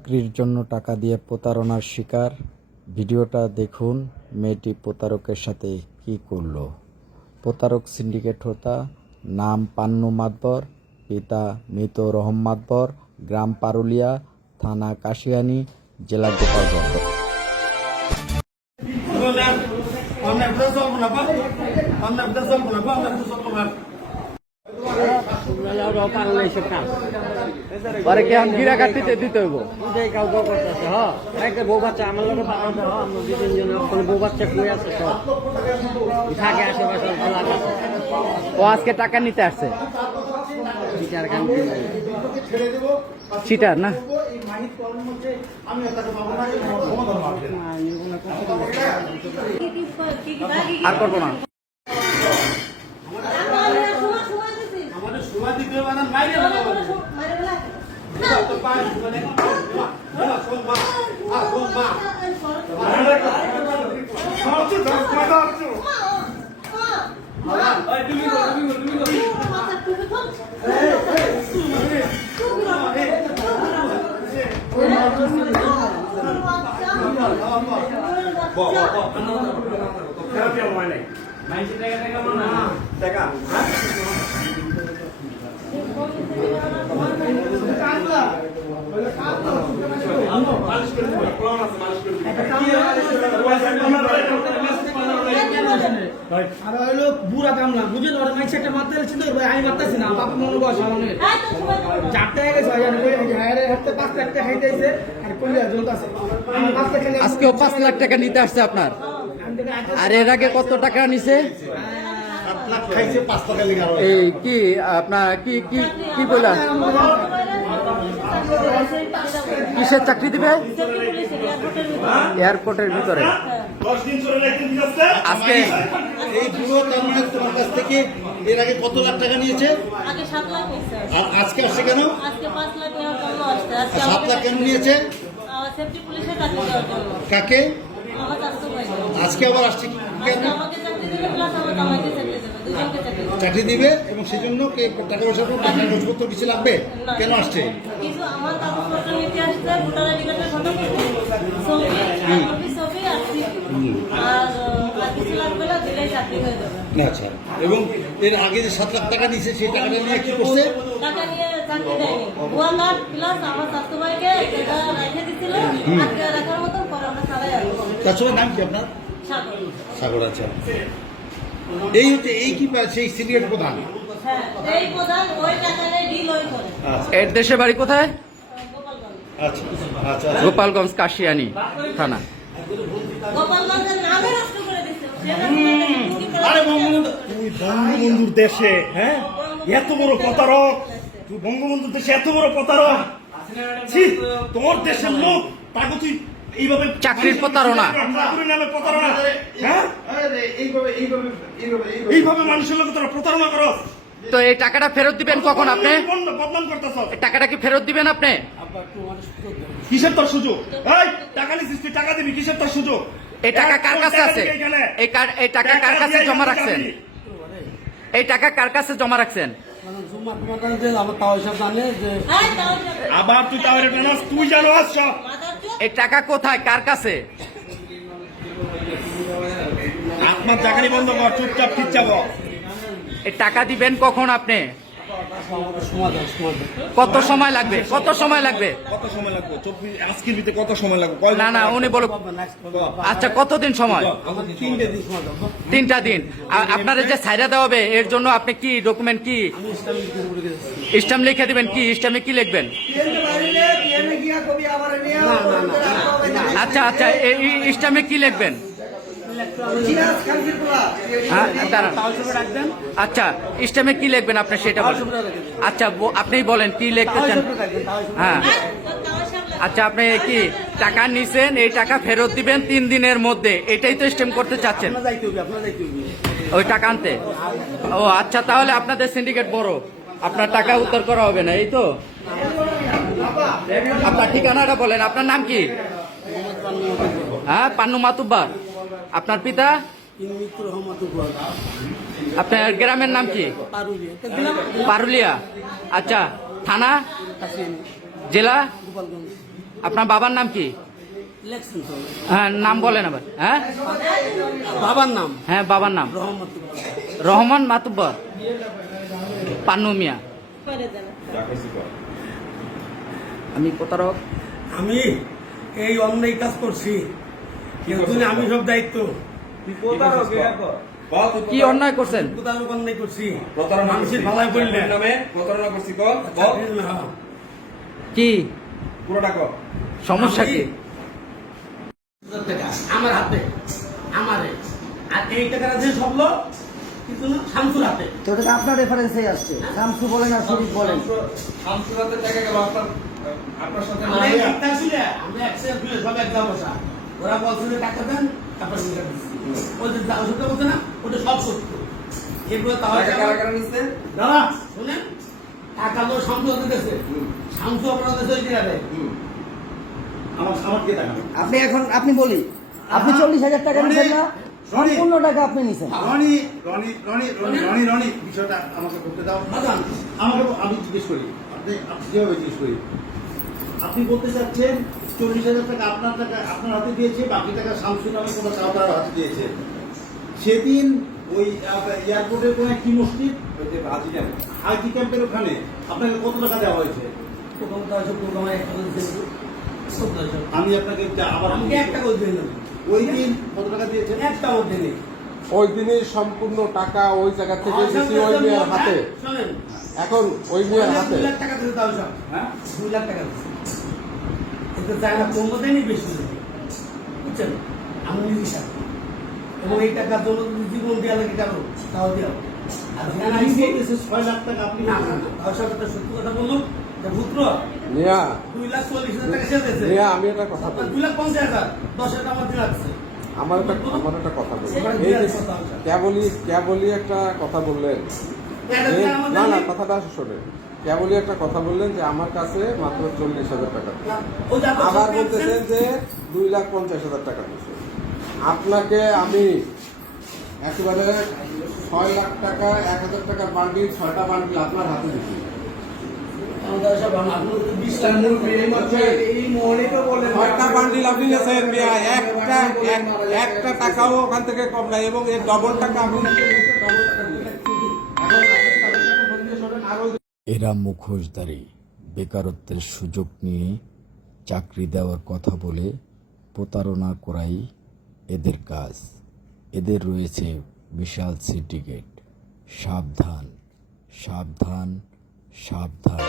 চাকরির জন্য টাকা দিয়ে প্রতারণার শিকার। ভিডিওটা দেখুন মেয়েটি প্রতারকের সাথে কি করলো। প্রতারক সিন্ডিকেট হোতা, নাম পান্নু মাতবর, পিতা মৃত রহম মাতবর, গ্রাম পারুলিয়া, থানা কাশিয়ানী, জেলা গোপালগঞ্জ। পরে কি আমি গিরা কাটতে দিতে হইব কাউকে করতেছে একটা বউ বাচ্চা আমার লোক পাঠাতে আমরা দুই তিনজন কোনো বউ বাচ্চা কই আছে সব থাকে আশেপাশে ও আজকে টাকা নিতে আসছে। বিচার কাম চিটার না আর করবো না। বুড়া কাম না বুঝেন ওরা মাইছে একটা মারতে যাচ্ছে তো আমি মারতেছি না বাপ মনে বসা মানে চারটে হয়ে গেছে হায়ারে হাতে 5 লাখ টাকা খাইতেছে আর কইলা জ্বলতাছে আমার 5 লাখ টাকা আজকেও 5 লাখ টাকা নিতে আসছে আপনার। আর এর আগে কত টাকা নিছে? 7 লাখ খাইছে 5 টাকা লিগা এই কি আপনার কি কি কি বললা? কিসের চাকরি দিবে? এয়ারপোর্টের ভিতরে। 10 দিন চলে একদিন দিচ্ছে আজকে এই বুড়ো তার তোমার কাছ থেকে এর আগে কত লাখ টাকা নিয়েছে? আগে 7 লাখ নিয়েছে। আর আজকে আসছে কেন? আজকে 5 লাখ নেওয়ার জন্য আসছে। আজকে 7 লাখ কেন নিয়েছে? সেফটি পুলিশের কাছে দেওয়ার জন্য। কাকে? আমার চাকরি পাইছে। আজকে আবার আসছে কেন? আমাকে চাকরি দিবে প্লাস আমার জামাইকে চাকরি দেবে। দুজনকে চাকরি দেবে। চাকরি দিবে এবং সেজন্য টাকা পয়সা কাগজপত্র কিছু লাগবে? কেন আসছে? কিছু আমার কাগজপত্র নিতে আসছে, ভোটার আইডি কার্ডের ফটোকপি, ছবি, ছবি আর আর কিছু লাগবে না, দিলেই চাকরি হয়ে যাবে। আচ্ছা, এবং এর আগে যে 7 লাখ টাকা নিয়েছে সেই টাকাটা নিয়ে কি করছে? টাকা নিয়ে চাকরি দেয়নি। ভুয়া কার্ড প্লাস আমার স্বাস্থ্য ভাইকে এটা রেখে দিছিল। আজকে রাখার মতন পরে আমরা চালাই আসবো। তার সঙ্গে নাম কি আপনার? সাগর। সাগর। আচ্ছা, এই হচ্ছে এই কি সেই সিনিয়র প্রধান? হ্যাঁ, এই প্রধান ওই টাকা নিয়ে ডিল ওই করে। আচ্ছা এর দেশে বাড়ি কোথায়? গোপালগঞ্জ। আচ্ছা আচ্ছা গোপালগঞ্জ কাশিয়ানী থানা। গোপালগঞ্জের নামে নষ্ট করে দিচ্ছে। আরে বঙ্গবন্ধু, তুই বঙ্গবন্ধুর দেশে হ্যাঁ এত বড় প্রতারক, তুই বঙ্গবন্ধুর দেশে এত বড় প্রতারক, ছি, তোর দেশের লোক তাকে তুই এইভাবে চাকরির প্রতারণা, চাকরির নামে প্রতারণা, হ্যাঁ এইভাবে মানুষের লোক তোরা প্রতারণা করো। তো এই টাকাটা ফেরত দিবেন কখন আপনি? বদনাম করতেছ। এই টাকাটা কি ফেরত দিবেন আপনি? কিসের তোর সুযোগ? এই টাকা নিছিস, তুই টাকা দিবি, কিসের তোর সুযোগ? এই টাকা কার কাছে আছে? এই টাকা কার কাছে জমা রাখছেন? এই টাকা কার কাছে জমা রাখছেন? আবার তুই তাহলে জানাস, তুই জানাস সব। এই টাকা কোথায়, কার কাছে? আপনার চাকরি বন্ধ কর, চুপচাপ ঠিক যাবো। এই টাকা দিবেন কখন আপনি? কত সময় লাগবে? কত সময় লাগবে? কত সময় লাগবে? 24 আজকের ভিতরে কত সময় লাগবে? না না, উনি বলুক। আচ্ছা, কতদিন সময়? 3টা দিন। আপনার যে ছাইরা দেওয়া হবে এর জন্য আপনি কি ডকুমেন্ট, কি স্ট্যাম্প লিখে দিবেন? কি স্ট্যাম্পে কি লিখবেন? আচ্ছা আচ্ছা, এই স্ট্যাম্পে কি লিখবেন? আচ্ছা, স্ট্যাম্পে কি লিখবেন আপনি সেটা বলেন। আচ্ছা, আপনি বলেন কি লিখতে চান। হ্যাঁ, আচ্ছা, আপনি কি টাকা নিছেন, এই টাকা ফেরত দিবেন 3 দিনের মধ্যে, এটাই তো স্ট্যাম্প করতে চাচ্ছেন ওই টাকা আনতে? ও আচ্ছা, তাহলে আপনাদের সিন্ডিকেট বড়, আপনার টাকা উদ্ধার করা হবে না, এই তো? আপনার ঠিকানাটা বলেন। আপনার নাম কি? হ্যাঁ, পান্নু মাতুব্বার। আপনার পিতা? আপনার গ্রামের নাম কি? পারুলিয়া। আচ্ছা, থানা? জেলা? আপনার বাবার নাম কি? ইলেকশন তো হ্যাঁ, নাম বলেন আবার। হ্যাঁ, বাবার নাম হ্যাঁ, বাবার নাম রহমত। রহমান মাতুব্বর, পান্নু মিয়া। করে দেন আমি প্রতারক। আমি এই অন্যায় কাজ করছি, কিন্তু আমি সব দায়িত্ব। কি অন্যায় করছেন? প্রতারক অন্যায় করছি, প্রতারণা মানুষের করছি। ভালাই করলে নামে প্রতারণা করছি, বল বল কি পুরোটা কর। সমস্যা কি? আমার হাতে, আমারে, আর এই টাকাটা যে সবলো কিন্তু না শামসুর হাতে। তো এটা আপনার রেফারেন্সেই আসছে, শামসু বলেন আর শরীফ বলেন। শামসুরাতের টাকা গেল আপনার সাথে আমরা এই একটা ছিল, আমরা একসাথে ছিল, সব একদম বসা। ওরা বলছে যে টাকা দেন, তারপর টাকা দিচ্ছি। ওই যে যা ওষুধটা বলছে না, ওটা সব সত্য। এরপরে তাহলে টাকা কারা কারা নিচ্ছে? দাদা শুনেন, টাকা তো শামসু হাতে দিয়েছে, শামসু আপনাদের তৈরি করে দেয়। আমার কে টাকা? আপনি বলি, আপনি 40,000 টাকা নিছেন না? সম্পূর্ণ টাকা আপনি নিছেন। রনি বিষয়টা আমাকে করতে দাও। বাজান, আমি জিজ্ঞেস করি, আপনি যেভাবে জিজ্ঞেস করি, আপনি বলতে চাচ্ছেন 40,000 টাকা আপনার হাতে দিয়েছে, বাকি টাকা শামসু নামে কোনো সাঁওতার হাতে দিয়েছে। সেদিন ওই এয়ারপোর্টের কোনো কি মসজিদ হাজি ক্যাম্পের ওখানে আপনাকে কত টাকা দেওয়া হয়েছে? প্রথম কাজ প্রথম আমার একটা করে দিয়েছে, সত্য হিসাব। আমি আপনাকে আবার আমাকে একটা করে দিয়ে দেবেন, ওই দিন কত টাকা দিয়েছেন? একটা করে দিয়ে ওই দিনের সম্পূর্ণ টাকা ওই জায়গা থেকে দিছি ওই মেয়ের হাতে। শোনেন, এখন ওই মেয়ের হাতে 2 লাখ টাকা দিতে তাও সব, হ্যাঁ 2 লাখ টাকা দিচ্ছে। এতে চায় না কম দেয়নি, বেশি দেয়নি, বুঝছেন? আমি নিজে সাথে এবং এই টাকার জন্য যদি জীবন দেওয়া লাগে কারো, তাও দেওয়া। আর এখানে আপনি আইসি, বলতেছেন 6 লাখ টাকা আপনি না না না, তার সাথে একটা সত্যি কথা বলুন, যে পুত্র নিয়া 2,40,000 টাকা সে দিয়েছে, নিয়া আমি একটা কথা আপনার বলি, 2,50,000, 10,000 টাকা আমার দিয়ে রাখছে। আমার একটা কথা বলি। এবার এই যে কথা হচ্ছে। কেবলই একটা কথা বললেন, এটা দিয়ে আমার না না দেয়নি। কথাটা শোনেন, কেবলই একটা কথা বললেন যে আমার কাছে মাত্র 40,000 টাকা দিয়েছে। ওই যে আপনার আবার সব বলতেছেন যে 2,50,000 টাকা দিয়েছে। আপনাকে আমি একেবারে 6 লাখ টাকা 1,000 টাকার বান্ডিল 6টা বান্ডিল আপনার হাতে দিচ্ছি। আমাদের সব আপনার তো 20 লাখ এই মোহনে তো বলে 6টা বান্ডিল আপনি নিয়েছেন মিয়া, একটা টাকাও ওখান থেকে কম নাই এবং এর ডবল টাকা আপনি এরা মুখোশধারী, বেকারত্বের সুযোগ নিয়ে চাকরি দেওয়ার কথা বলে প্রতারণা করাই এদের কাজ। এদের রয়েছে বিশাল সিন্ডিকেট। সাবধান, সাবধান, সাবধান।